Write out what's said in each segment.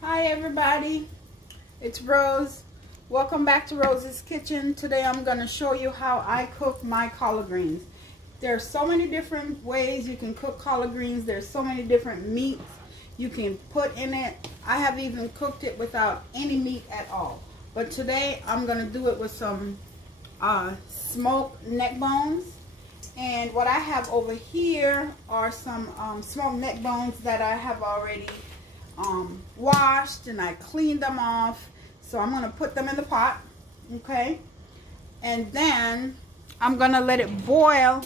Hi everybody, it's Rose. Welcome back to Rose's Kitchen. Today I'm going to show you how I cook my collard greens. There's so many different ways you can cook collard greens. There's so many different meats you can put in it. I have even cooked it without any meat at all. But today I'm going to do it with some smoked neck bones. And what I have over here are some smoked neck bones that I have already washed, and I cleaned them off. So I'm going to put them in the pot, okay? And then I'm going to let it boil.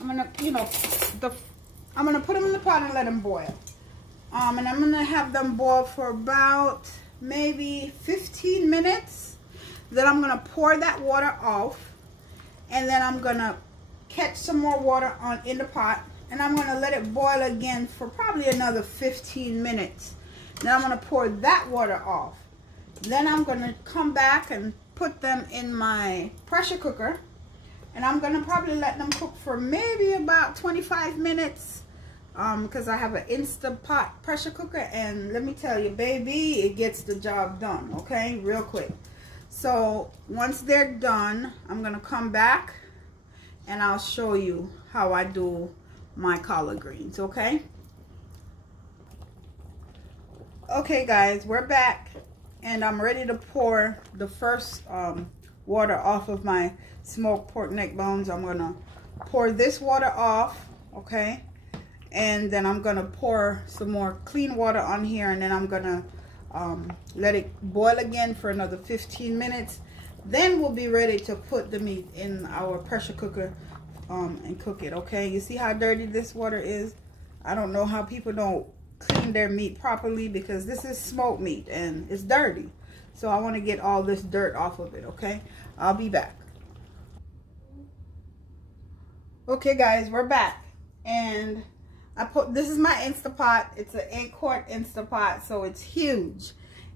I'm going to, I'm going to put them in the pot and let them boil. And I'm going to have them boil for about maybe 15 minutes. Then I'm going to pour that water off, and then I'm going to catch some more water in the pot, and I'm going to let it boil again for probably another 15 minutes. Then I'm going to pour that water off. Then I'm going to come back and put them in my pressure cooker, and I'm going to probably let them cook for maybe about 25 minutes because I have an Instapot pressure cooker, and let me tell you, baby, it gets the job done, okay, real quick. So once they're done, I'm going to come back and I'll show you how I do my collard greens, okay? Okay guys, we're back, and I'm ready to pour the first water off of my smoked pork neck bones. I'm gonna pour this water off, okay? And then I'm gonna pour some more clean water on here, and then I'm gonna let it boil again for another 15 minutes. Then we'll be ready to put the meat in our pressure cooker and cook it, okay? You see how dirty this water is? I don't know how people don't clean their meat properly, because this is smoked meat and it's dirty. So I want to get all this dirt off of it, okay? I'll be back. Okay guys, we're back. And this is my Instapot. It's an 8-quart Instapot, so it's huge.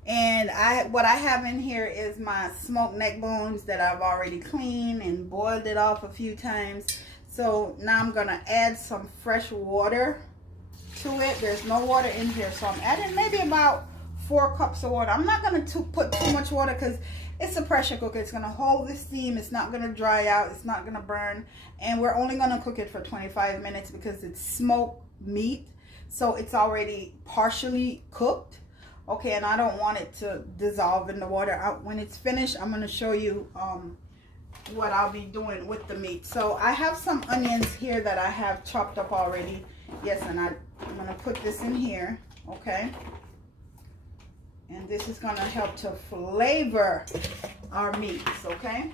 And what I have in here is my smoked neck bones that I've already cleaned and boiled it off a few times. So now I'm gonna add some fresh water to it. There's no water in here, so I'm adding maybe about 4 cups of water. I'm not gonna put too much water because it's a pressure cooker. It's gonna hold the steam. It's not gonna dry out. It's not gonna burn. And we're only gonna cook it for 25 minutes because it's smoked meat, so it's already partially cooked. Okay, and I don't want it to dissolve in the water. When it's finished, I'm going to show you what I'll be doing with the meat. So I have some onions here that I have chopped up already. Yes, and I'm going to put this in here, okay? And this is going to help to flavor our meats, okay?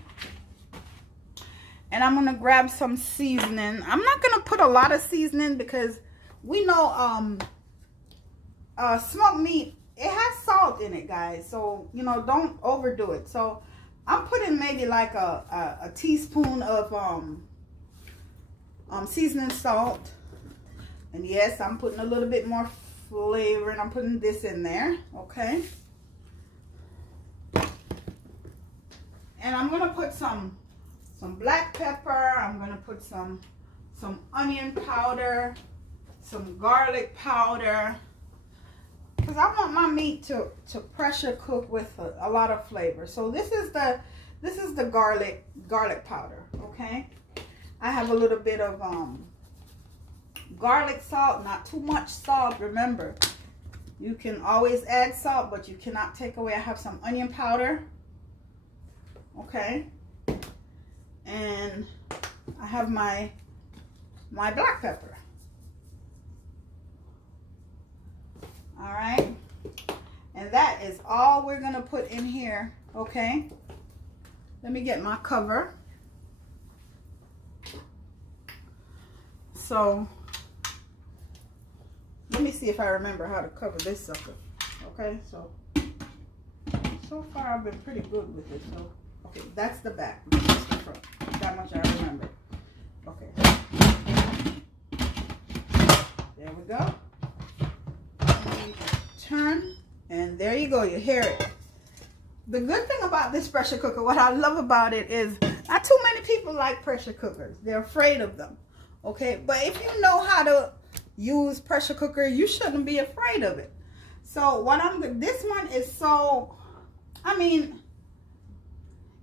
And I'm going to grab some seasoning. I'm not going to put a lot of seasoning because we know smoked meat, it has salt in it, guys. So, don't overdo it. So I'm putting maybe like a teaspoon of seasoning salt. And yes, I'm putting a little bit more flavor, and I'm putting this in there, okay? And I'm gonna put some black pepper. I'm gonna put some onion powder, some garlic powder, because I want my meat to pressure cook with a lot of flavor. So this is the garlic powder, okay? I have a little bit of garlic salt, not too much salt. Remember, you can always add salt, but you cannot take away. I have some onion powder, okay? And I have my black pepper. All right, and that is all we're gonna put in here, okay? Let me get my cover. So let me see if I remember how to cover this sucker, okay? So far I've been pretty good with this. So okay, that's the back, that's the front. That much I remember. Okay, there we go. Turn, and there you go. You hear it. The good thing about this pressure cooker, what I love about it, is not too many people like pressure cookers. They're afraid of them, okay? But if you know how to use pressure cooker, you shouldn't be afraid of it. So what this one is so, I mean,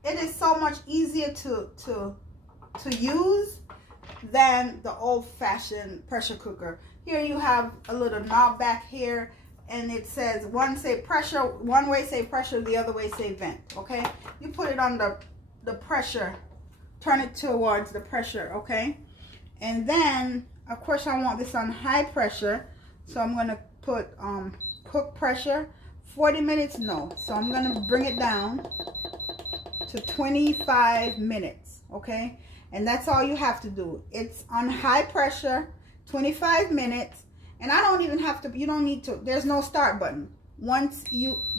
it is so much easier to use than the old-fashioned pressure cooker. Here you have a little knob back here, and it says one say pressure, one way say pressure, the other way say vent. Okay, you put it on the pressure, turn it towards the pressure. Okay, and then of course I want this on high pressure, so I'm gonna put cook pressure 40 minutes. No, so I'm gonna bring it down to 25 minutes. Okay, and that's all you have to do. It's on high pressure, 25 minutes, and I don't even have to, you don't need to, there's no start button. Once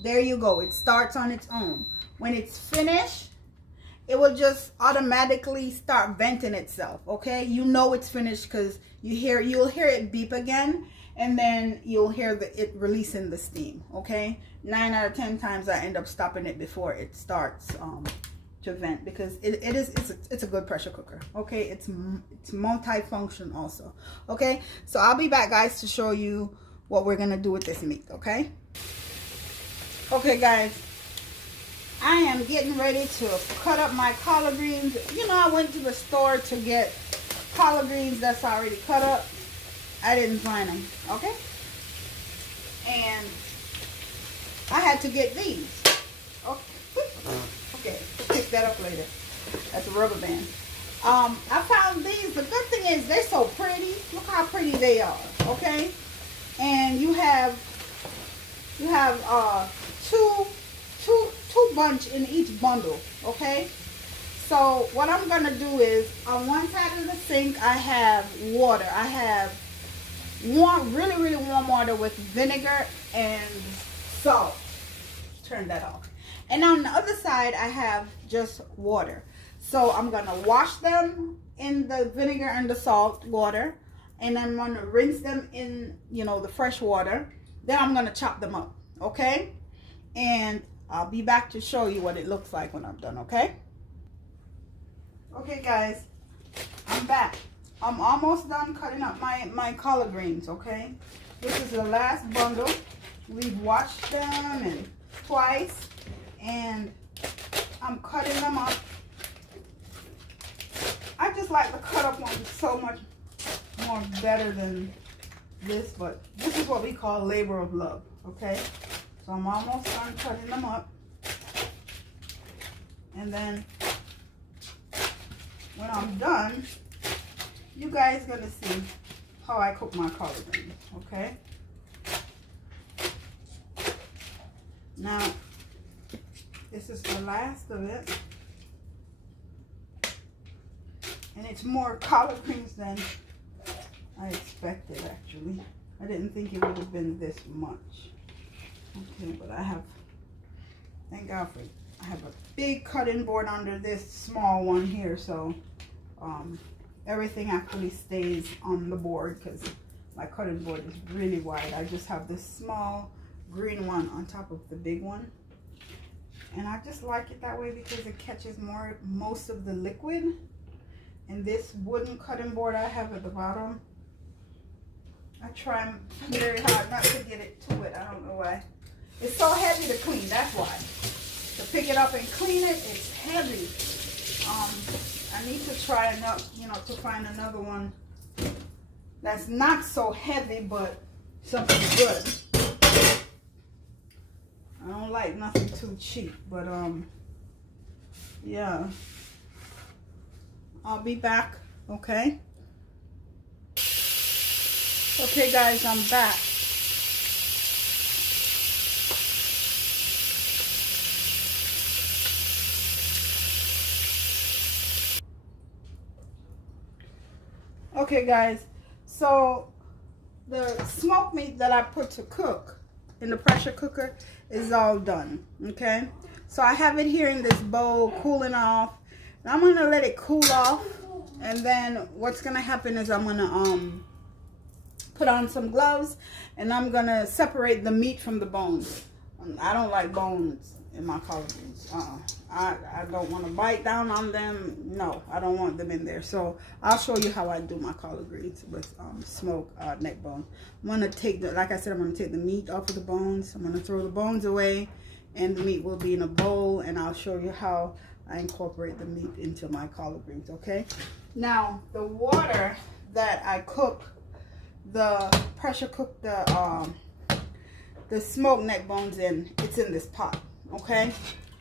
there you go, it starts on its own. When it's finished, it will just automatically start venting itself. Okay, you know it's finished because you'll hear it beep again, and then you'll hear it releasing the steam. Okay, 9 out of 10 times I end up stopping it before it starts to vent, because it's a good pressure cooker. Okay, it's multi-function also. Okay, so I'll be back, guys, to show you what we're gonna do with this meat. Okay, guys, I am getting ready to cut up my collard greens. You know, I went to the store to get collard greens that's already cut up. I didn't find them. Okay, and I had to get these. Okay, pick that up later. That's a rubber band. I found these. The good thing is they're so pretty. Look how pretty they are. Okay, and you have two bunch in each bundle. Okay, so what I'm gonna do is on one side of the sink I have water. I have really warm water with vinegar and salt. Turn that off. And on the other side, I have just water. So I'm going to wash them in the vinegar and the salt water. And I'm going to rinse them in, the fresh water. Then I'm going to chop them up. Okay? And I'll be back to show you what it looks like when I'm done. Okay? Okay, guys. I'm back. I'm almost done cutting up my collard greens. Okay? This is the last bundle. We've washed them twice. And I'm cutting them up. I just like the cut up ones so much more better than this, but this is what we call labor of love. Okay, so I'm almost done cutting them up, and then when I'm done, you guys gonna see how I cook my collard greens. Okay, now this is the last of it, and it's more collard greens than I expected. Actually, I didn't think it would have been this much. Okay, but thank God for it. I have a big cutting board under this small one here, so everything actually stays on the board because my cutting board is really wide. I just have this small green one on top of the big one. And I just like it that way because it catches most of the liquid. And this wooden cutting board I have at the bottom, I try very hard not to get it to it. I don't know why. It's so heavy to clean, that's why. To pick it up and clean it, it's heavy. I need to try to find another one that's not so heavy, but something good. I don't like nothing too cheap, but yeah. I'll be back, okay? Okay, guys, I'm back. Okay, guys, so the smoked meat that I put to cook in the pressure cooker is all done. Okay, so I have it here in this bowl cooling off. And I'm gonna let it cool off, and then what's gonna happen is I'm gonna put on some gloves, and I'm gonna separate the meat from the bones. I don't like bones in my collard greens. I don't want to bite down on them. No, I don't want them in there. So I'll show you how I do my collard greens with smoked neck bone. I'm going to take the, like I said, I'm going to take the meat off of the bones. I'm going to throw the bones away, and the meat will be in a bowl, and I'll show you how I incorporate the meat into my collard greens, okay? Now, the water that I cook, pressure cook the smoked neck bones in, it's in this pot, okay?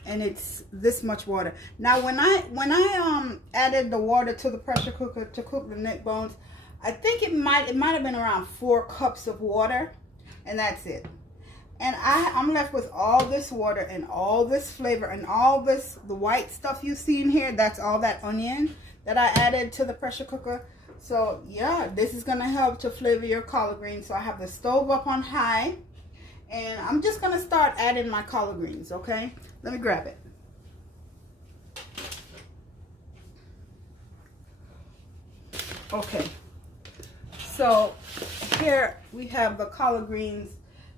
And it's this much water. Now, when I added the water to the pressure cooker to cook the neck bones, I think it might have been around 4 cups of water, and that's it. And I'm left with all this water and all this flavor and all this, the white stuff you see in here, that's all that onion that I added to the pressure cooker. So yeah, this is gonna help to flavor your collard greens. So I have the stove up on high, and I'm just gonna start adding my collard greens, okay? Let me grab it. Okay, so here we have the collard greens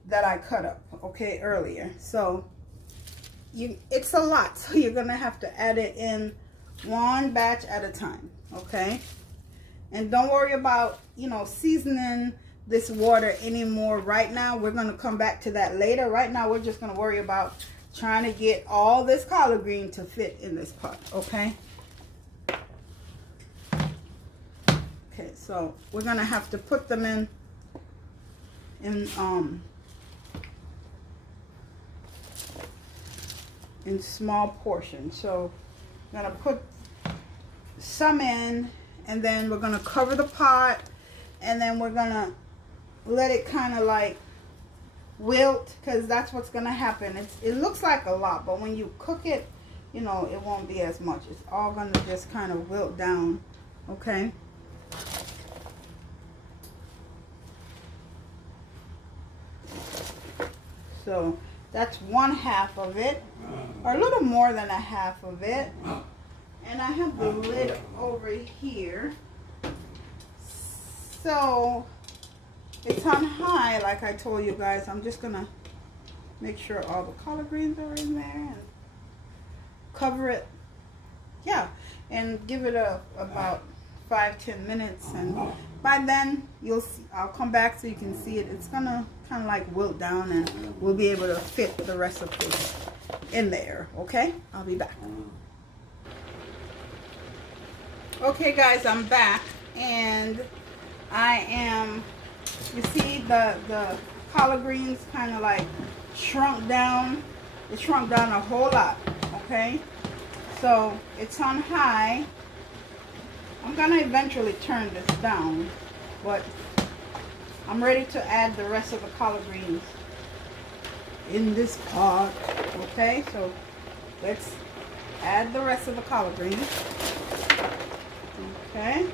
that I cut up, okay, earlier. So it's a lot, so you're gonna have to add it in one batch at a time, okay? And don't worry about, you know, seasoning this water anymore right now. We're gonna come back to that later. Right now, we're just gonna worry about trying to get all this collard green to fit in this pot, okay? Okay, so we're gonna have to put them in small portions. So I'm gonna put some in, and then we're gonna cover the pot, and then we're gonna let it kind of like wilt, because that's what's gonna happen. It looks like a lot, but when you cook it, you know, it won't be as much. It's all gonna just kind of wilt down, okay? So that's 1/2 of it, or a little more than 1/2 of it. And I have the lid over here. So it's on high, like I told you guys. I'm just gonna make sure all the collard greens are in there and cover it. Yeah, and give it about 5-10 minutes, and by then you'll see, I'll come back so you can see it. It's gonna kind of like wilt down, and we'll be able to fit the rest of this in there, okay? I'll be back. Okay guys, I'm back, and I am, you see the collard greens kind of like shrunk down. It shrunk down a whole lot, okay? So it's on high. I'm gonna eventually turn this down, but I'm ready to add the rest of the collard greens in this pot, okay? So let's add the rest of the collard greens, okay?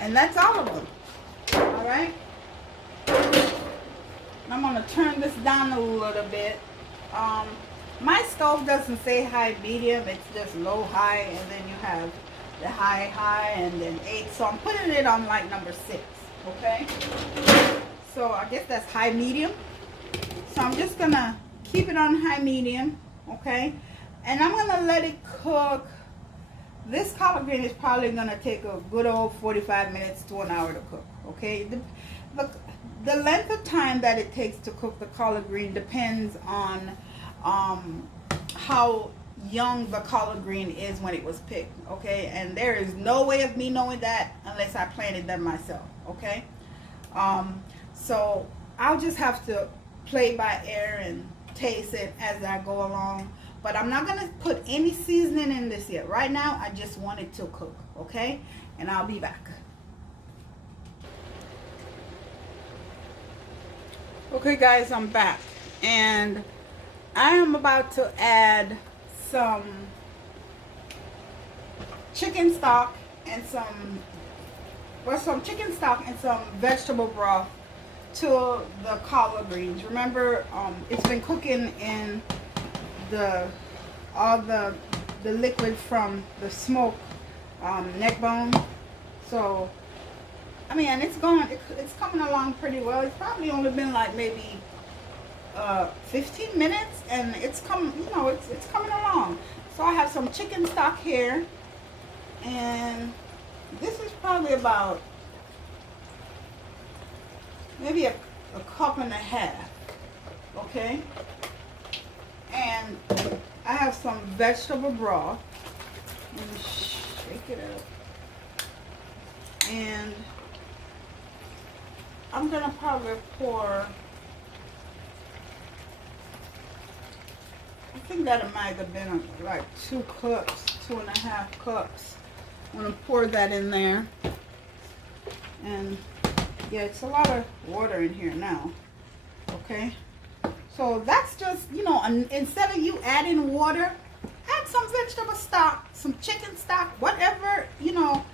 And that's all of them. All right. I'm gonna turn this down a little bit. My stove doesn't say high medium, it's just low high, and then you have the high, and then 8. So I'm putting it on like number 6. Okay. So I guess that's high medium. So I'm just gonna keep it on high medium. Okay. And I'm gonna let it cook. This collard green is probably going to take a good old 45 minutes to an hour to cook, okay? The length of time that it takes to cook the collard green depends on how young the collard green is when it was picked, okay? And there is no way of me knowing that unless I planted them myself, okay? So I'll just have to play by ear and taste it as I go along. But I'm not going to put any seasoning in this yet. Right now, I just want it to cook, okay? And I'll be back. Okay, guys, I'm back. And I am about to add some chicken stock and some chicken stock and some vegetable broth to the collard greens. Remember, it's been cooking in the all the liquid from the smoked neck bone. So I mean, and it's coming along pretty well. It's probably only been like maybe 15 minutes, and it's coming, you know, it's coming along. So I have some chicken stock here, and this is probably about maybe a cup and a half, okay? And I have some vegetable broth. Let me shake it up. And I'm gonna probably pour, I think that it might have been like 2 cups, 2.5 cups. I'm gonna pour that in there. And yeah, it's a lot of water in here now. Okay. So that's just, you know, instead of you adding water, add some vegetable stock, some chicken stock, whatever, you know,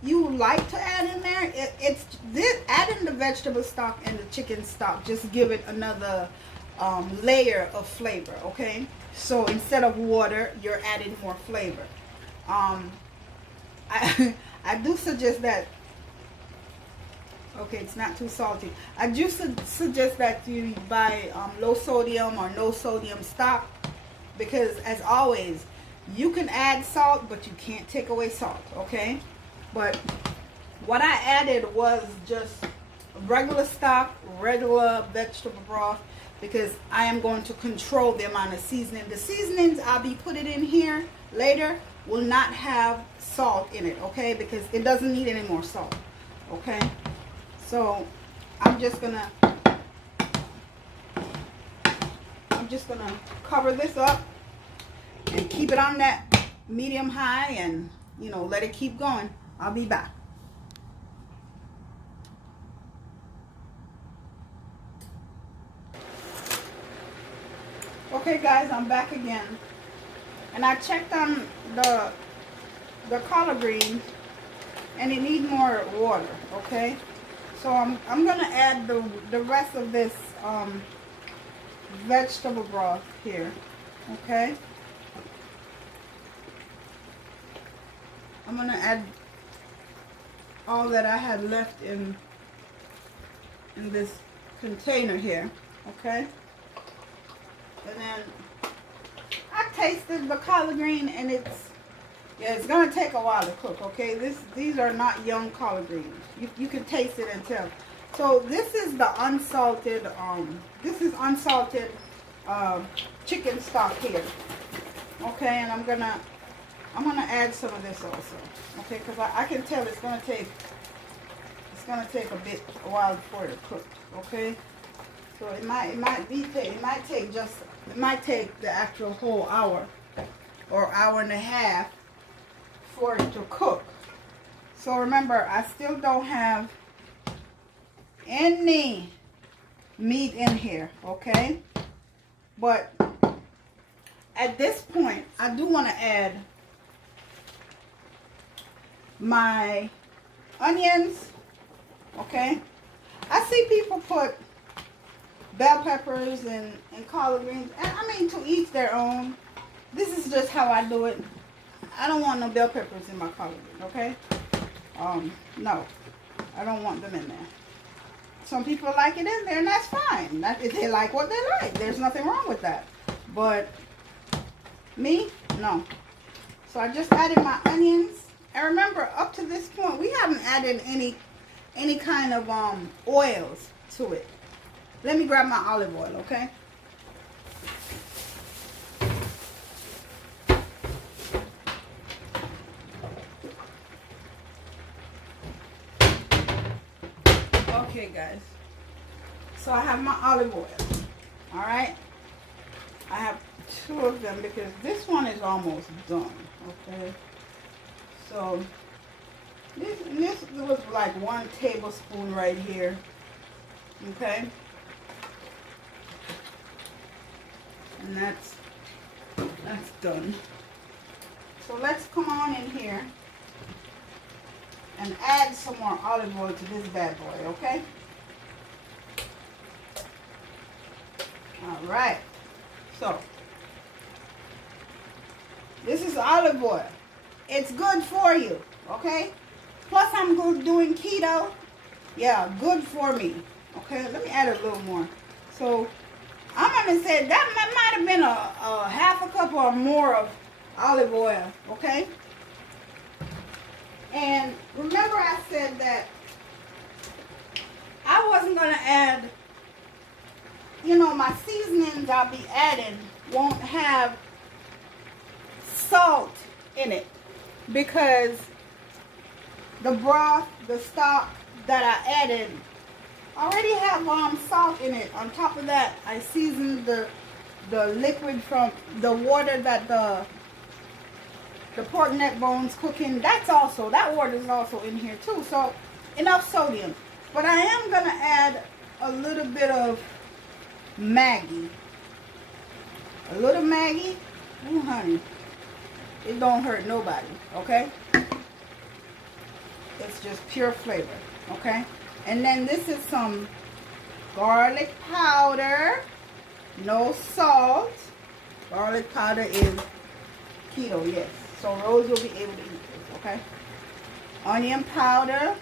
you like to add in there. Adding the vegetable stock and the chicken stock just give it another layer of flavor, okay? So instead of water, you're adding more flavor. I do suggest that, okay, it's not too salty. I do suggest that you buy low sodium or no sodium stock, because as always, you can add salt, but you can't take away salt, okay? But what I added was just regular stock, regular vegetable broth, because I am going to control the amount of seasoning. The seasonings I'll be putting in here later will not have salt in it, okay? Because it doesn't need any more salt, okay? So I'm just gonna cover this up and keep it on that medium high, and you know, let it keep going. I'll be back. Okay guys, I'm back again, and I checked on the collard greens, and it needs more water, okay? So I'm gonna add the rest of this vegetable broth here, okay? I'm gonna add all that I had left in this container here, okay? And then I tasted the collard green, and it's gonna take a while to cook, okay? These are not young collard greens. You can taste it and tell. So this is the unsalted chicken stock here, okay? And I'm gonna add some of this also, okay? Because I can tell it's gonna take a while for it to cook, okay? So it might take the actual whole hour or hour and a half for it to cook. So remember, I still don't have any meat in here, okay? But at this point, I do want to add my onions, okay? I see people put bell peppers and collard greens, and I mean, to each their own. This is just how I do it. I don't want no bell peppers in my collard green, okay? No, I don't want them in there. Some people like it in there, and that's fine. If they like what they like, there's nothing wrong with that. But me, no. So I just added my onions. And remember, up to this point, we haven't added any kind of oils to it. Let me grab my olive oil, okay? Okay, guys. So I have my olive oil. All right. I have 2 of them because this one is almost done. Okay. So this was like 1 tablespoon right here. Okay. And that's done. So let's come on in here and add some more olive oil to this bad boy, okay? All right. So This is olive oil. It's good for you, okay? Plus I'm doing keto. Yeah, good for me. Okay, let me add a little more. So I'm gonna say that might have been a half a cup or more of olive oil, okay? And remember I said that I wasn't gonna add, you know, my seasonings I'll be adding won't have salt in it, because the broth, the stock that I added already have salt in it. On top of that, I seasoned the liquid from the water that the pork neck bones cook in. That water is also in here too. So enough sodium. But I am gonna add a little bit of Maggi. A little Maggi. Ooh, honey, it don't hurt nobody, okay? It's just pure flavor, okay? And then this is some garlic powder. No salt. Garlic powder is keto, yes. So Rose will be able to eat this, okay? Onion powder.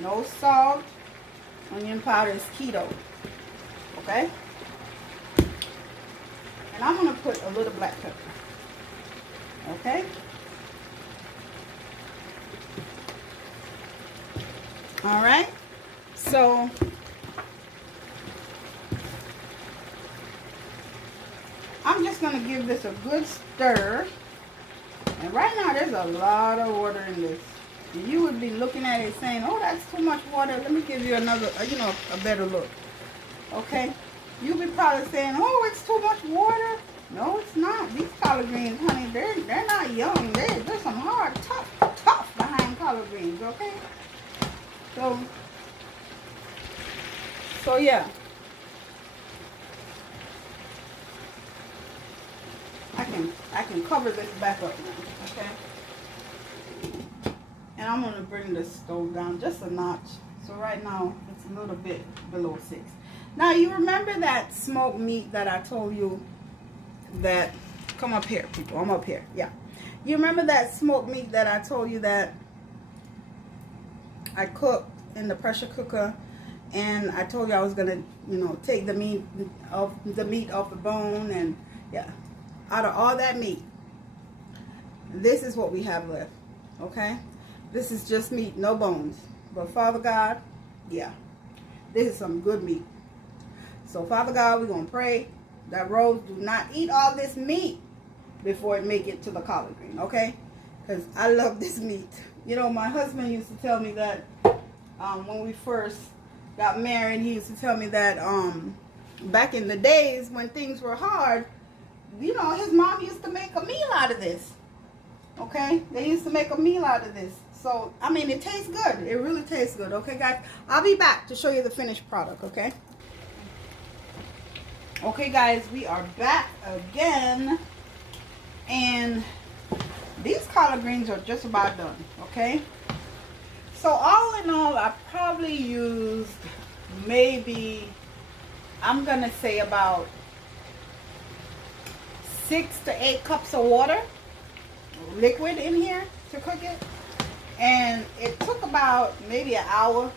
No salt. Onion powder is keto, okay? And I'm going to put a little black pepper, okay? All right, so I'm just going to give this a good stir. And right now there's a lot of water in this. And you would be looking at it saying, oh, that's too much water. Let me give you another, you know, a better look. Okay, you'll be probably saying, oh, it's too much water. No, it's not. These collard greens, honey, they're not young. There's some hard, tough behind collard greens, okay? So yeah. I can cover this back up now, okay? And I'm gonna bring the stove down just a notch. So right now it's a little bit below 6. Now you remember that smoked meat that I told you that, come up here people, I'm up here, yeah. You remember that smoked meat that I told you that I cooked in the pressure cooker, and I told you I was gonna, you know, take the meat off the bone, and yeah, out of all that meat, this is what we have left, okay? This is just meat, no bones. But Father God, yeah, this is some good meat. So Father God, we're gonna pray that Rose do not eat all this meat before it make it to the collard green, okay? Because I love this meat. You know, my husband used to tell me that when we first got married, he used to tell me that back in the days when things were hard, you know, his mom used to make a meal out of this. Okay? They used to make a meal out of this. So, I mean, it tastes good. It really tastes good. Okay, guys? I'll be back to show you the finished product, okay? Okay, guys, we are back again. And these collard greens are just about done, okay? So, all in all, I probably used maybe, I'm going to say about 6 to 8 cups of water, liquid in here to cook it. And it took about maybe an hour.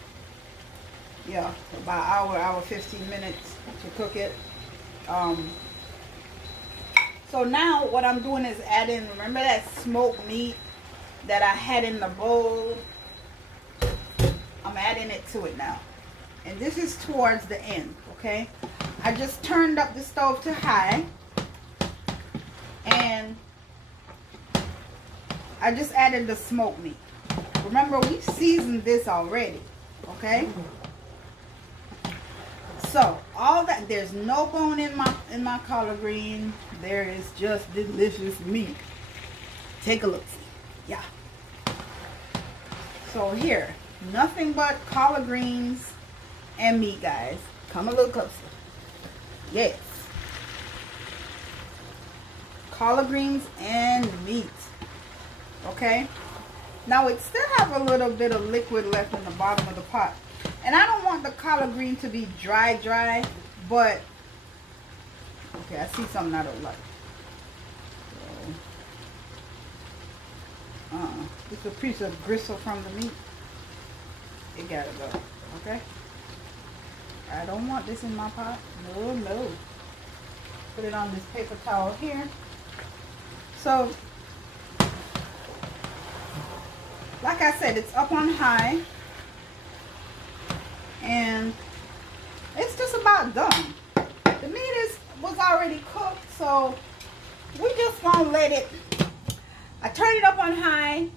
Yeah, about hour 15 minutes to cook it. So now what I'm doing is adding, remember that smoked meat that I had in the bowl? I'm adding it to it now. And this is towards the end, okay? I just turned up the stove to high. And I just added the smoked meat. Remember, we seasoned this already, okay? So, all that, there's no bone in my collard green. There is just delicious meat. Take a look, see. Yeah. So here, nothing but collard greens and meat, guys. Come a little closer. Yes. Collard greens and meat. Okay? Now it still have a little bit of liquid left in the bottom of the pot. And I don't want the collard green to be dry, but okay, I see something I don't like. So, It's a piece of gristle from the meat. It gotta go. Okay. I don't want this in my pot. No, no. Put it on this paper towel here. So, like I said, it's up on high. And it's just about done. The meat was already cooked, so we just gonna let it, I turned it up on high,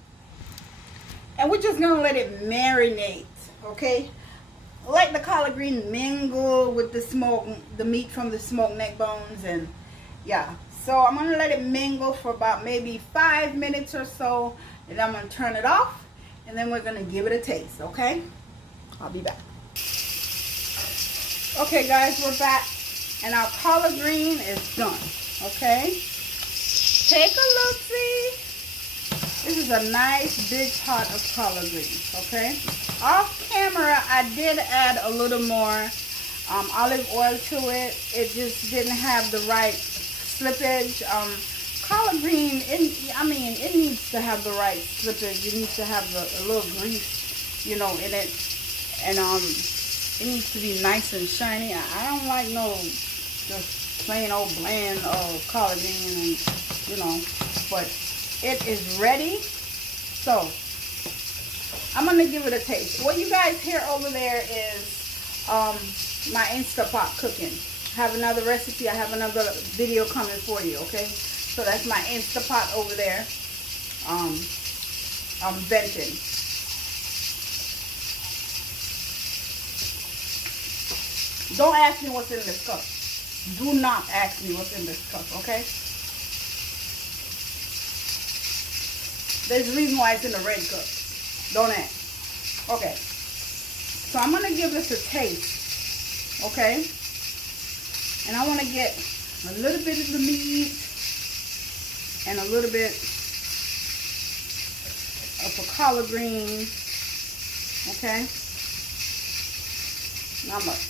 and we're just gonna let it marinate, okay? Let the collard green mingle with the meat from the smoked neck bones, and yeah. So I'm gonna let it mingle for about maybe 5 minutes or so, and I'm gonna turn it off, and then we're gonna give it a taste, okay? I'll be back. Okay guys, we're back, and our collard green is done, okay? Take a look, see? This is a nice big pot of collard greens, okay? Off camera, I did add a little more olive oil to it. It just didn't have the right slippage. Collard green, it needs to have the right slippage. It needs to have a little grease, you know, in it. And it needs to be nice and shiny. I don't like no just plain old bland collard green, and you know, but it is ready. So I'm gonna give it a taste. What you guys hear over there is my Instapot cooking. I have another recipe. I have another video coming for you. Okay, so that's my Instapot over there. I'm venting. Don't ask me what's in this cup. Do not ask me what's in this cup, okay? There's a reason why it's in the red cup. Don't ask. Okay. So I'm going to give this a taste, okay? And I want to get a little bit of the meat and a little bit of the collard green, okay? Not much.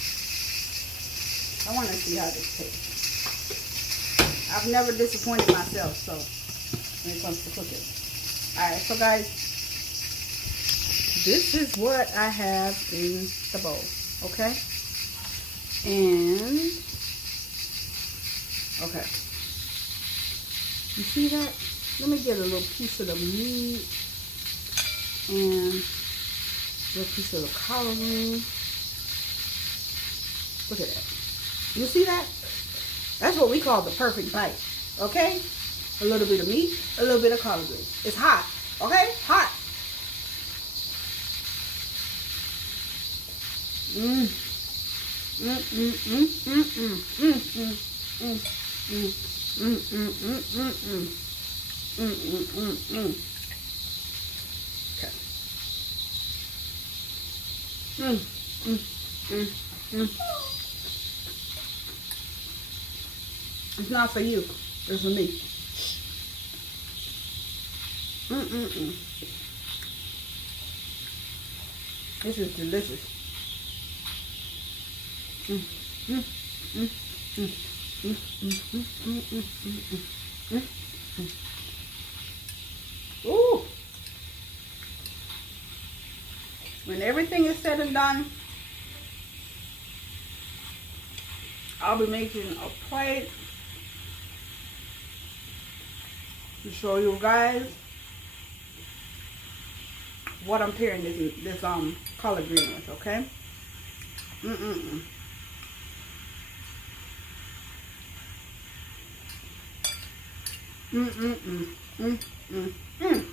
I want to see how this tastes. I've never disappointed myself, so when it comes to cooking. Alright, so guys, this is what I have in the bowl, okay? And, okay. You see that? Let me get a little piece of the meat and a little piece of the collard green. Look at that. You see that? That's what we call the perfect bite, okay? A little bit of meat, a little bit of collard green. It's hot, okay? Hot. Mmm. Mmm, mmm, mmm, mmm, mmm, mmm, mmm, mmm, mmm, mmm, mmm, mmm, mmm, mmm, mmm, mmm. Okay. Mmm, mmm, mmm, mmm. It's not for you. It's for me. Mm-mm-mm. This is delicious. Mm, mm, mm, mm, mm, mm, mm, mm, mm, mm, mm, mm. Ooh. When everything is said and done, I'll be making a plate to show you guys what I'm pairing this collard green with, okay? Mm-mm-mm. Mm-mm-mm. Mm-mm-mm. Mm.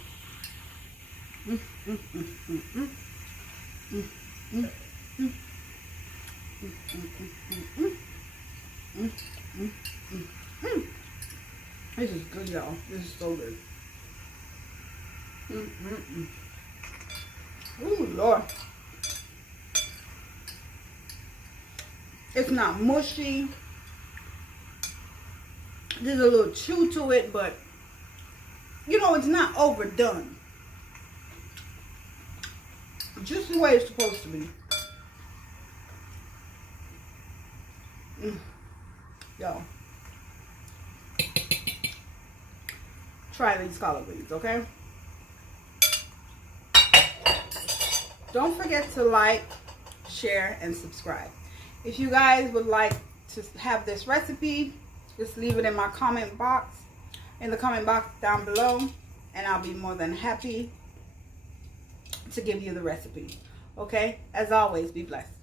Mm-mm-mm. Mm-mm-mm. Mm-mm-mm. This is good, y'all. This is so good. Ooh, Lord. It's not mushy. There's a little chew to it, but you know, it's not overdone. Just the way it's supposed to be. Y'all. Try these collard greens, okay? Don't forget to like, share, and subscribe. If you guys would like to have this recipe, just leave it in my comment box, down below, and I'll be more than happy to give you the recipe. Okay? As always, be blessed.